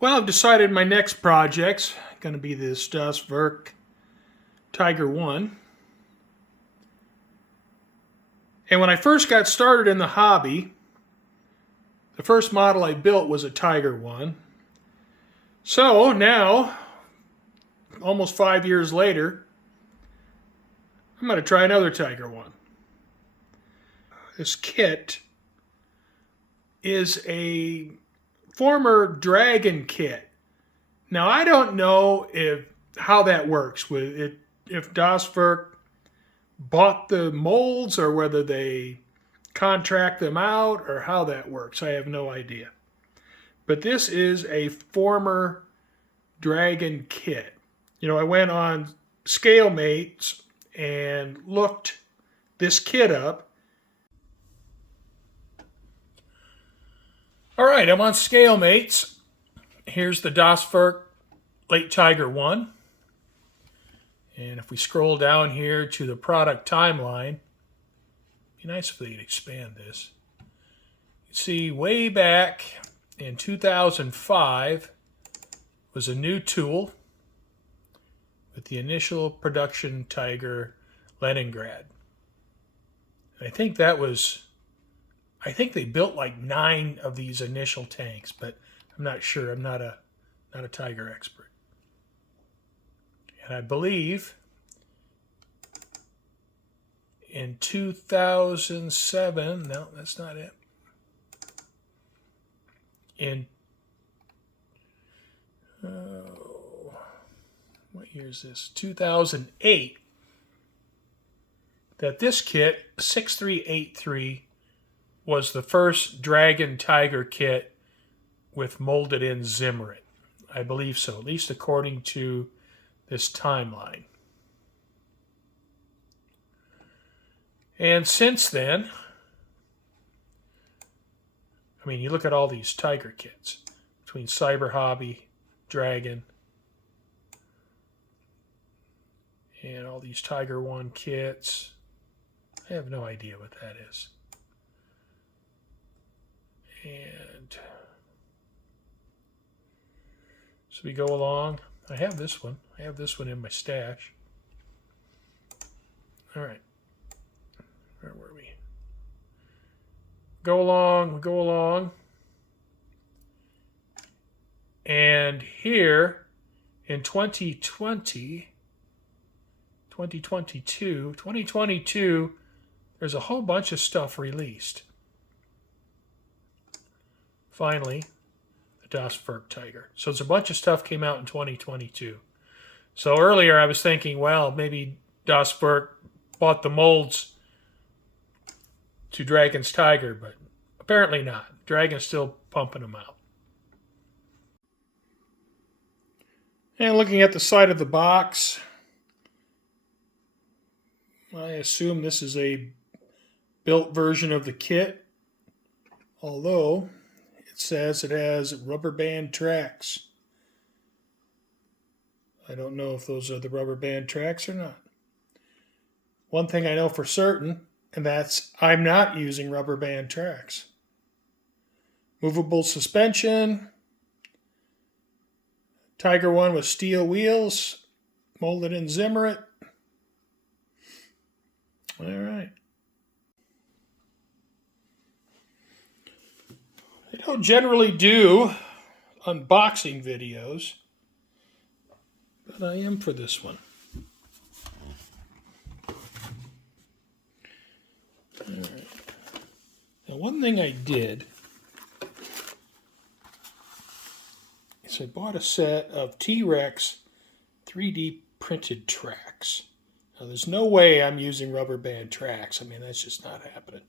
Well, I've decided my next project's going to be this Werk Tiger I. And when I first got started in the hobby, the first model I built was a Tiger I. So now, almost 5 years later, I'm going to try another Tiger I. This kit is a former Dragon kit. Now I don't know how that works with it, if Werk bought the molds or whether they contract them out or how that works. I have no idea. But this is a former Dragon kit. You know, I went on ScaleMates and looked this kit up. All right, I'm on ScaleMates. Here's the Werk Late Tiger I. And if we scroll down here to the product timeline, it'd be nice if they could expand this. You see way back in 2005 was a new tool with the initial production Tiger Leningrad. And I think they built like 9 of these initial tanks, but I'm not sure. I'm not a Tiger expert. And I believe in 2007, no, that's not it. What year is this? 2008. That this kit, 6383, was the first Dragon Tiger kit with molded in zimmerit. I believe so, at least according to this timeline. And since then, I mean, you look at all these Tiger kits between Cyber Hobby, Dragon, and all these Tiger I kits. I have no idea what that is. And so we go along. I have this one. I have this one in my stash. All right. Where were we? Go along. We go along. And here in 2022, there's a whole bunch of stuff released. Finally, the Werk Tiger. So it's a bunch of stuff came out in 2022. So earlier I was thinking, well, maybe Werk bought the molds to Dragon's Tiger, but apparently not. Dragon's still pumping them out. And looking at the side of the box, I assume this is a built version of the kit, although it says it has rubber band tracks. I don't know if those are the rubber band tracks or not. One thing I know for certain, and that's I'm not using rubber band tracks. Movable suspension. Tiger I with steel wheels, molded in zimmerit. All right. I don't generally do unboxing videos, but I am for this one. All right. Now, one thing I did is I bought a set of TRex 3D printed tracks. Now, there's no way I'm using rubber band tracks. I mean, that's just not happening.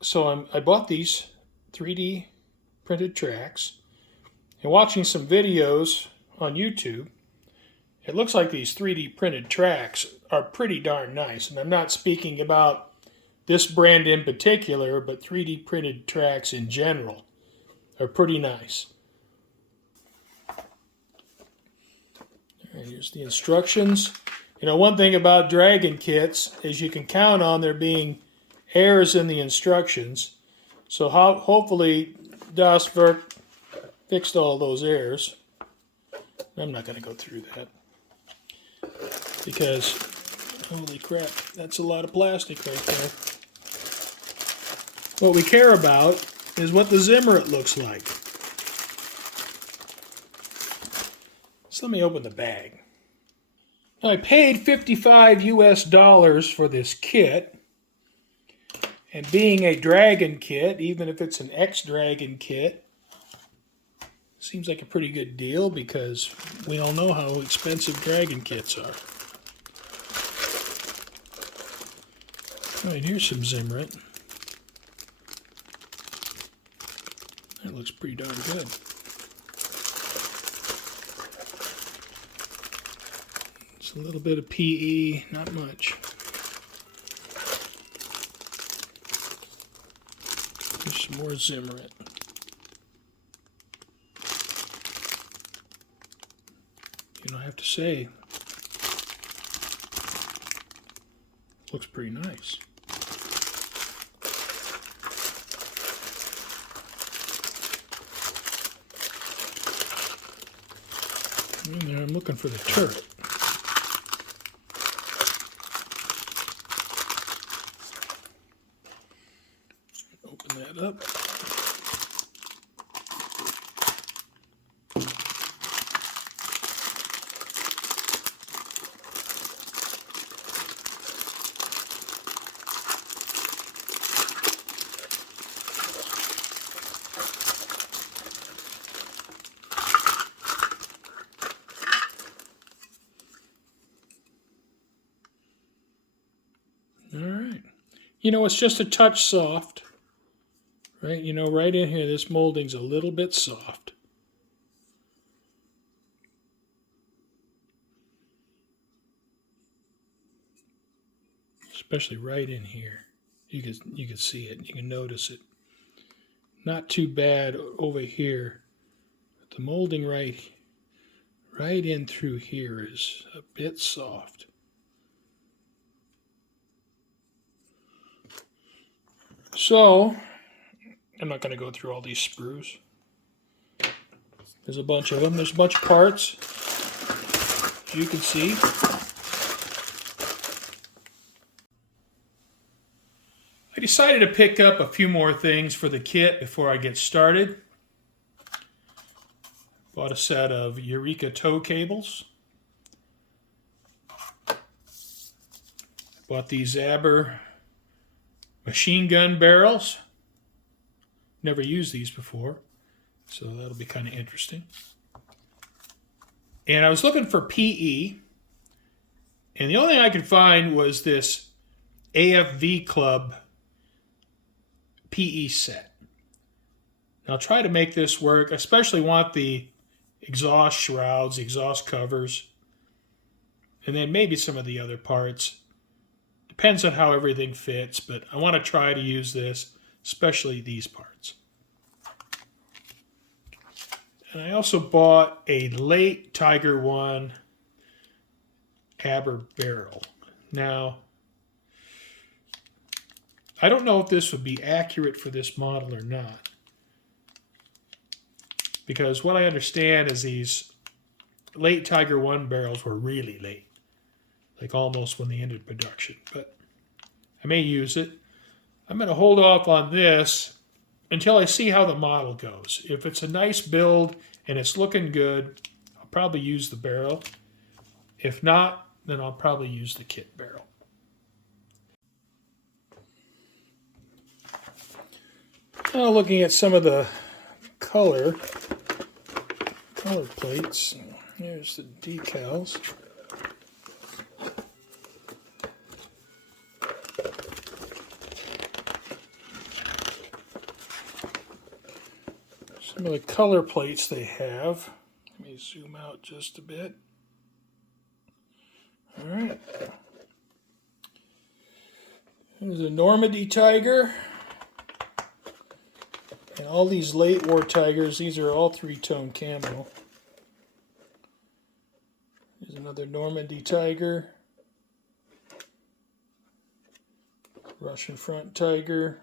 So I bought these 3D printed tracks, and watching some videos on YouTube, it looks like these 3D printed tracks are pretty darn nice. And I'm not speaking about this brand in particular, but 3D printed tracks in general are pretty nice. All right, here's the instructions. You know, one thing about Dragon kits is you can count on there being errors in the instructions. So hopefully Werk fixed all those errors. I'm not going to go through that because, holy crap, that's a lot of plastic right there. What we care about is what the zimmerit looks like. So let me open the bag. Now, I paid $55 US for this kit. And being a dragon kit, even if it's an ex-dragon kit, seems like a pretty good deal because we all know how expensive dragon kits are. All right, here's some zimmerit. That looks pretty darn good. It's a little bit of PE, not much. Here's some more zimmerit. You don't have to say. Looks pretty nice. And there, I'm looking for the turret. Open that up. All right. You know, it's just a touch soft. Right, you know, right in here, this molding's a little bit soft. Especially right in here. You can see it, you can notice it. Not too bad over here. But the molding right in through here is a bit soft. So, I'm not going to go through all these sprues. There's a bunch of them. There's a bunch of parts, as you can see. I decided to pick up a few more things for the kit before I get started. Bought a set of Eureka tow cables. Bought these Aber machine gun barrels. Never used these before, so that'll be kind of interesting. And I was looking for PE, and the only thing I could find was this AFV Club PE set. Now, I'll try to make this work. I especially want the exhaust shrouds, the exhaust covers, and then maybe some of the other parts. Depends on how everything fits, but I want to try to use this, especially these parts. And I also bought a Late Tiger I Aber barrel. Now, I don't know if this would be accurate for this model or not, because what I understand is these Late Tiger I barrels were really late, like almost when they ended production, but I may use it. I'm going to hold off on this until I see how the model goes. If it's a nice build and it's looking good, I'll probably use the barrel. If not, then I'll probably use the kit barrel. Now looking at some of the color plates. Here's the decals. Some of the color plates they have. Let me zoom out just a bit. All right. There's a Normandy Tiger. And all these late war Tigers, these are all three-tone camo. There's another Normandy Tiger. Russian Front Tiger.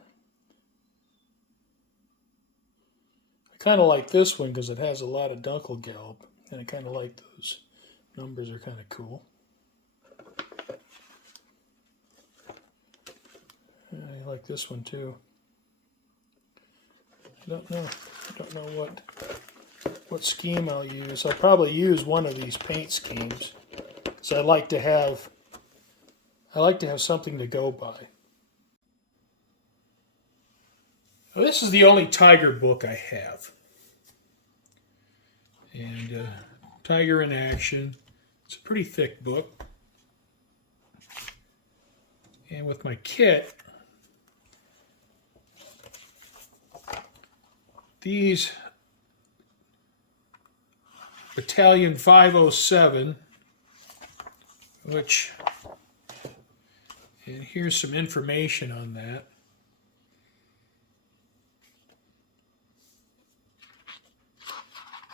kind of like this one because it has a lot of Dunkelgelb, and I kind of like those numbers are kind of cool. I like this one too. I don't know what scheme I'll use. I'll probably use one of these paint schemes. So I like to have something to go by. Now, this is the only Tiger book I have. And Tiger in Action. It's a pretty thick book. And with my kit, these Battalion 507, which, and here's some information on that.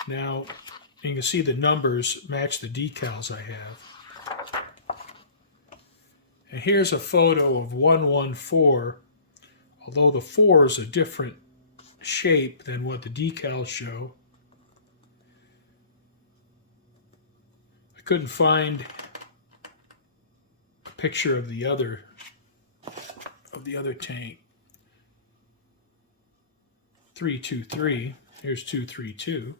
Now, you can see the numbers match the decals I have. And here's a photo of 114, although the 4 is a different shape than what the decals show. I couldn't find a picture of the other tank. 323. Here's 232.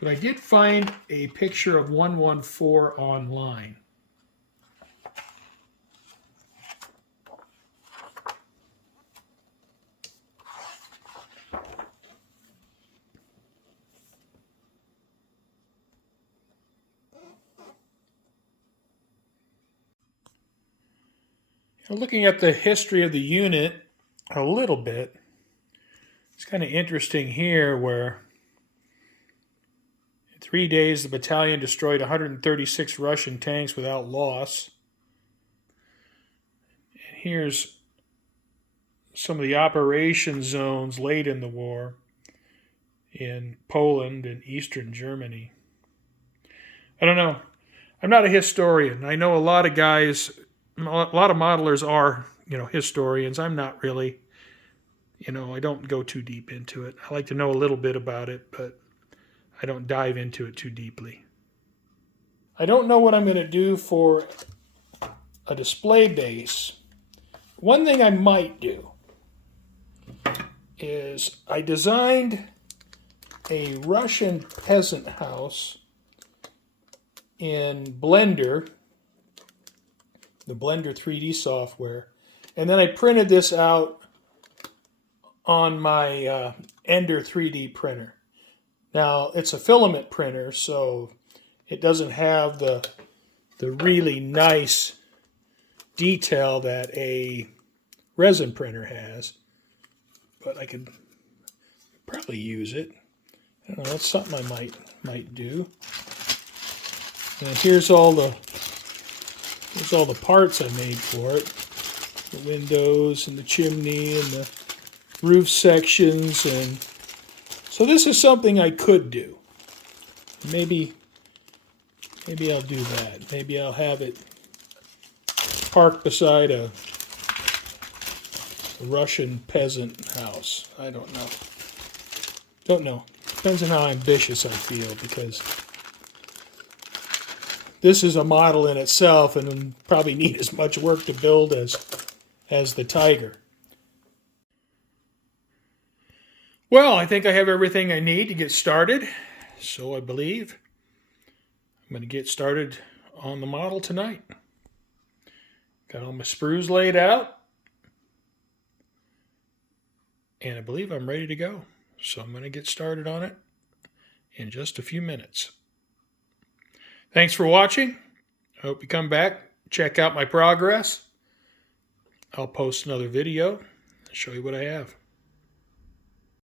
But I did find a picture of 114 online. Looking at the history of the unit a little bit, it's kind of interesting here where 3 days, the battalion destroyed 136 Russian tanks without loss. And here's some of the operation zones late in the war in Poland and Eastern Germany. I don't know. I'm not a historian. I know a lot of guys, a lot of modelers are, historians. I'm not really. I don't go too deep into it. I like to know a little bit about it, but I don't dive into it too deeply. I don't know what I'm going to do for a display base. One thing I might do is I designed a Russian peasant house in Blender, the Blender 3D software, and then I printed this out on my Ender 3D printer. Now, it's a filament printer, so it doesn't have the really nice detail that a resin printer has, but I could probably use it. I don't know, that's something I might do. And here's all the parts I made for it. The windows and the chimney and the roof sections, and so this is something I could do. Maybe I'll do that. Maybe I'll have it parked beside a Russian peasant house. I don't know. Don't know. Depends on how ambitious I feel, because this is a model in itself and will probably need as much work to build as the Tiger. Well, I think I have everything I need to get started, so I believe I'm going to get started on the model tonight. Got all my sprues laid out, and I believe I'm ready to go. So I'm going to get started on it in just a few minutes. Thanks for watching. I hope you come back, check out my progress. I'll post another video and show you what I have.